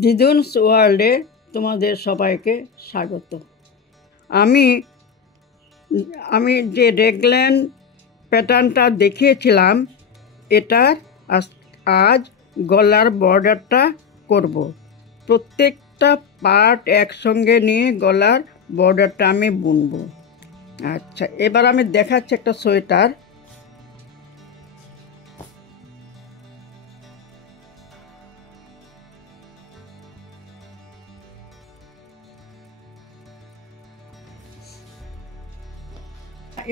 দিদুনস ওয়ার্ল্ডে তোমাদের সবাইকে স্বাগত। আমি আমি যে রেগল্যান প্যাটার্নটা দেখিয়েছিলাম, এটার আজ গলার বর্ডারটা করব। প্রত্যেকটা পার্ট একসঙ্গে নিয়ে গলার বর্ডারটা আমি বুনবো। আচ্ছা, এবার আমি দেখাচ্ছি একটা সোয়েটার।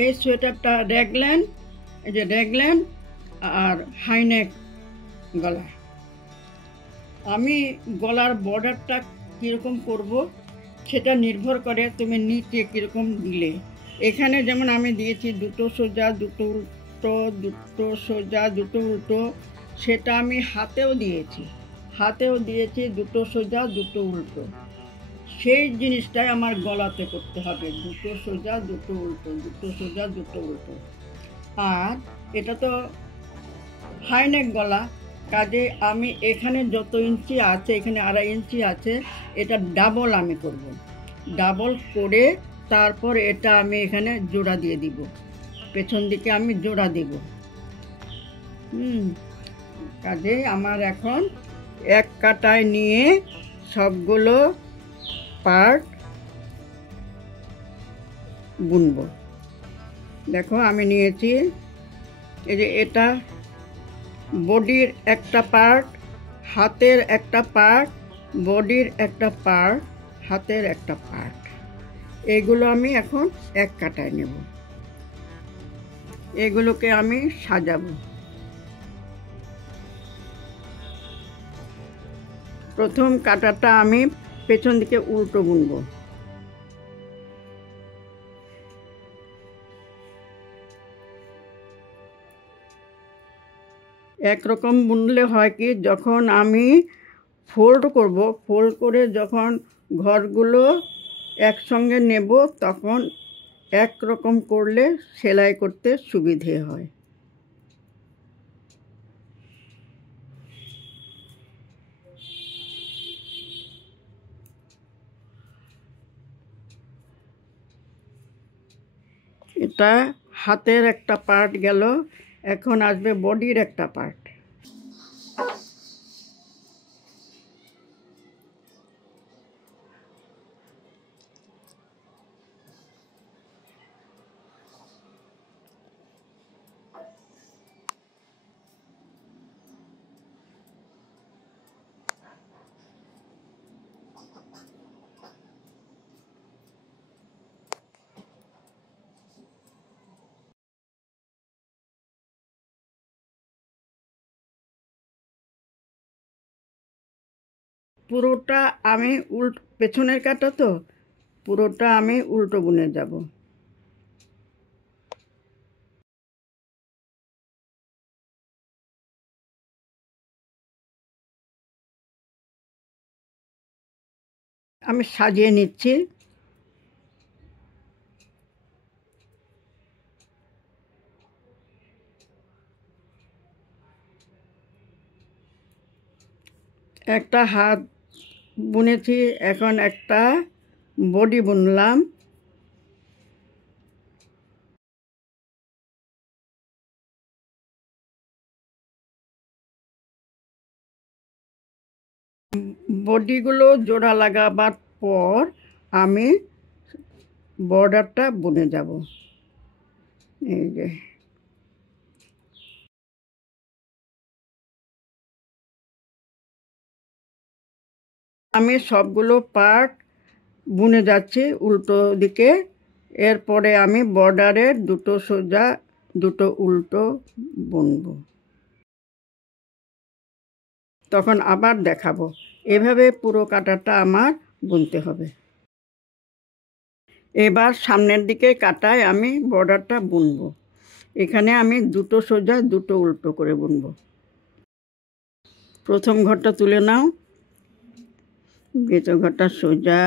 এই সোয়েটারটা রেগল্যান, এই যে রেগল্যান আর হাইনেক গলা। আমি গলার বর্ডারটা কীরকম করব সেটা নির্ভর করে তুমি নিচে কীরকম দিলে। এখানে যেমন আমি দিয়েছি দুটো সোজা দুটো উল্টো, দুটো সোজা দুটো উল্টো, সেটা আমি হাতেও দিয়েছি দুটো সোজা দুটো উল্টো। সেই জিনিসটাই আমার গলাতে করতে হবে, দুটো সোজা দুটো উল্টো, দুটো সোজা দুটো উল্টো। আর এটা তো হাইনেক গলা, কাজে আমি এখানে যত ইঞ্চি আছে, এখানে 2.5 ইঞ্চি আছে, এটা ডাবল আমি করব। ডাবল করে তারপর এটা আমি এখানে জোড়া দিয়ে দিব, পেছন দিকে আমি জোড়া দেব। কাজে আমার এখন এক কাটায় নিয়ে সবগুলো পার্ট বুনব। দেখো আমি নিয়েছি, এই যে এটা বডির একটা পার্ট, হাতের একটা পার্ট, বডির একটা পার্ট, হাতের একটা পার্ট। এগুলো আমি এখন এক কাটায় নেব, এগুলোকে আমি সাজাবো। প্রথম কাটাটা আমি পেছন দিকে উল্টো বুনবো। একরকম বুনলে হয় কি, যখন আমি ফোল্ড করব, ফোল্ড করে যখন ঘরগুলো একসঙ্গে নেব, তখন একরকম করলে সেলাই করতে সুবিধে হয়। এটা হাতের একটা পার্ট গেল, এখন আসবে বডির একটা পার্ট। পুরোটা আমি পেছনের কাটা তো, পুরোটা আমি উল্টো বুনে যাব। আমি সাজিয়ে নিচ্ছি। একটা হাত বুনেছি, এখন একটা বডি বুনলাম। বডিগুলো জোড়া লাগাবার পর আমি বর্ডারটা বুনে যাব। এই যে আমি সবগুলো পার্ট বুনে যাচ্ছি উল্টো দিকে। এরপরে আমি বর্ডারের দুটো সোজা দুটো উল্টো বুনব, তখন আবার দেখাবো। এভাবে পুরো কাটাটা আমার বুনতে হবে। এবার সামনের দিকে কাটায় আমি বর্ডারটা বুনবো। এখানে আমি দুটো সোজা দুটো উল্টো করে বুনবো। প্রথম ঘরটা তুলে নাও, ভেতর ঘরটা সোজা,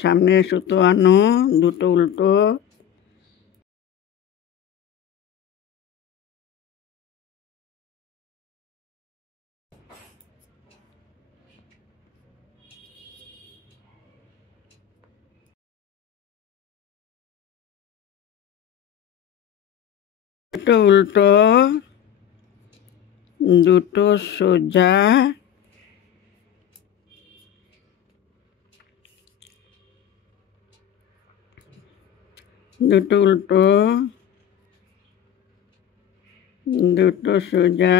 সামনে সুতো আনো, দুটো উল্টো, দুটো উল্টো, দুটো সোজা, দুটো উল্টো, দুটো সোজা,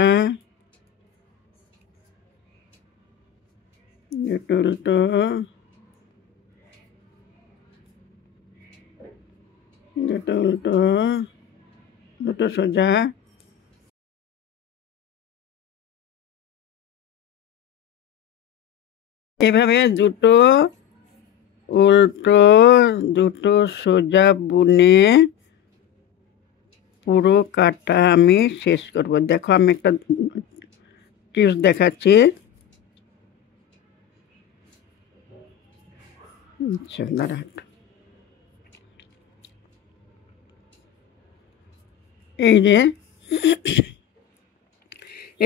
দুটো উল্টো, দুটো উল্টো, দুটো সোজা। এভাবে দুটো উল্টো, দুটো সোজা বুনে পুরো কাটা আমি শেষ করব। দেখো আমি একটা টিপস দেখাচ্ছি। আচ্ছা দাঁড়া, এই যে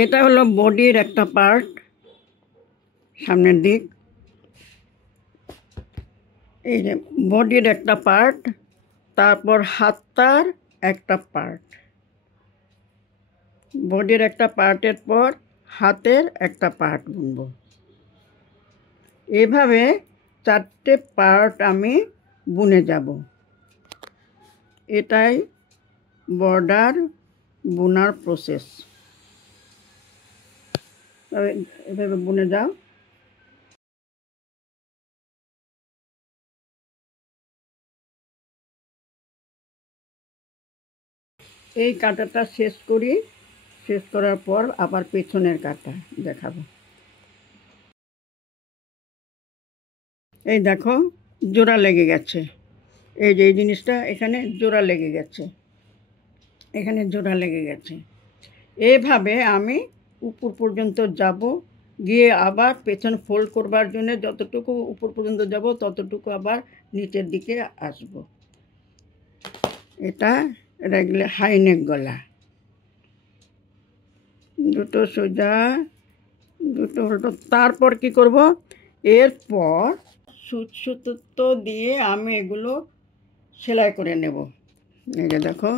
এটা হলো বডির একটা পার্ট, সামনের দিক। এই যে বডির একটা পার্ট, তারপর হাতটার একটা পার্ট, বডির একটা পার্টের পর হাতের একটা পার্ট বুনবো। এভাবে 4টে পার্ট আমি বুনে যাব। এটাই বর্ডার বোনার প্রসেস। এভাবে বুনে যাও। এই কাটাটা শেষ করি, শেষ করার পর আবার পেছনের কাটা দেখাবো। এই দেখো জোড়া লেগে গেছে, এই যে এই জিনিসটা এখানে জোড়া লেগে গেছে, এখানে জোড়া লেগে গেছে। এইভাবে আমি উপর পর্যন্ত যাব, গিয়ে আবার পেছন ফোল্ড করবার জন্য যতটুকু উপর পর্যন্ত যাব ততটুকু আবার নিচের দিকে আসব। এটা রেগুলার হাইনেক গলা। দুটো সোজা, দুটো উল্টো। তারপর কি করব, এরপর সুতো দিয়ে আমি এগুলো সেলাই করে নেব। এই যে দেখো,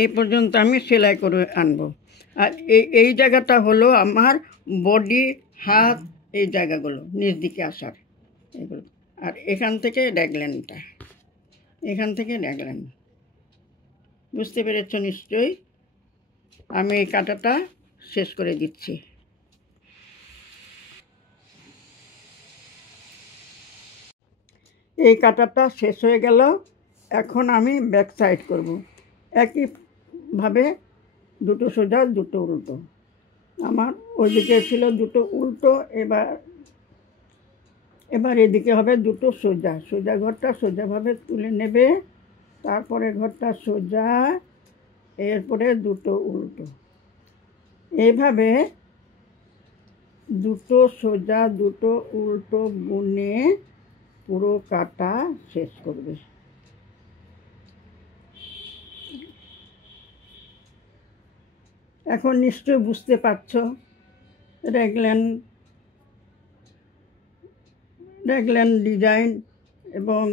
এই পর্যন্ত আমি সেলাই করে আনবো। আর এই জায়গাটা হলো আমার বডি, হাত, এই জায়গাগুলো নিচ দিকে আসার এগুলো। আর এখান থেকে র্যাগলাইনটা, এখান থেকে র্যাগলাইন। বুঝতে পেরেছ নিশ্চয়ই? আমি এই কাটাটা শেষ করে দিচ্ছি। এই কাটাটা শেষ হয়ে গেল। এখন আমি ব্যাক সাইড করব। একইভাবে দুটো সোজা, দুটো উল্টো। আমার ওইদিকে ছিল দুটো উল্টো, এবার এদিকে হবে দুটো সোজা। সোজা ঘরটা সোজাভাবে তুলে নেবে, তারপরে ঘরটা সোজা, এরপরে দুটো উল্টো। এইভাবে দুটো সোজা, দুটো উল্টো বুনে পুরো কাটা শেষ করবে। এখন নিশ্চয় বুঝতে পারছো র্যাগলাইন ডিজাইন এবং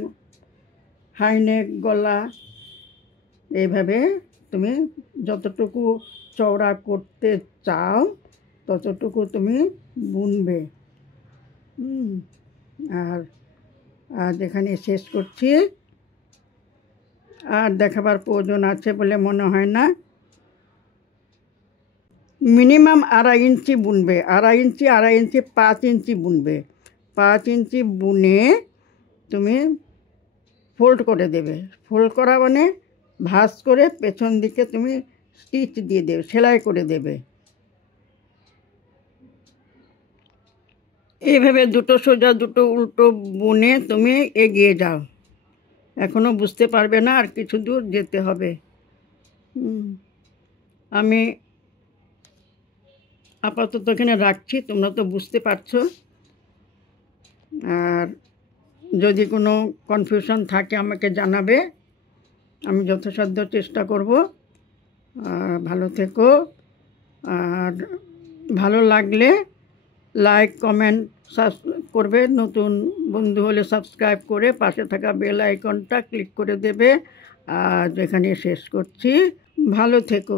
হাইনেক গলা। এইভাবে তুমি যতটুকু চওড়া করতে চাও ততটুকু তুমি বুনবে। আর আজ এখানে শেষ করছি। আর দেখাবার প্রয়োজন আছে বলে মনে হয় না। মিনিমাম 2.5 ইঞ্চি বুনবে, 2.5 ইঞ্চি, 2.5 ইঞ্চি, 5 ইঞ্চি বুনবে। 5 ইঞ্চি বুনে তুমি ফোল্ড করে দেবে। ফোল্ড করা মানে ভাঁজ করে পেছন দিকে তুমি স্টিচ দিয়ে দেবে, সেলাই করে দেবে। এইভাবে দুটো সোজা, দুটো উল্টো বুনে তুমি এগিয়ে যাও। এখনো বুঝতে পারবে না, আর কিছু দূর যেতে হবে। আমি আপাতত এখানে রাখছি, তোমরা তো বুঝতে পারছো। আর যদি কোনো কনফিউশন থাকে আমাকে জানাবে, আমি যথাসাধ্য চেষ্টা করব। আর ভালো থেকো। আর ভালো লাগলে লাইক কমেন্ট করবে, নতুন বন্ধু হলে সাবস্ক্রাইব করে পাশে থাকা বেল আইকনটা ক্লিক করে দেবে। আর এখানে শেষ করছি, ভালো থেকো।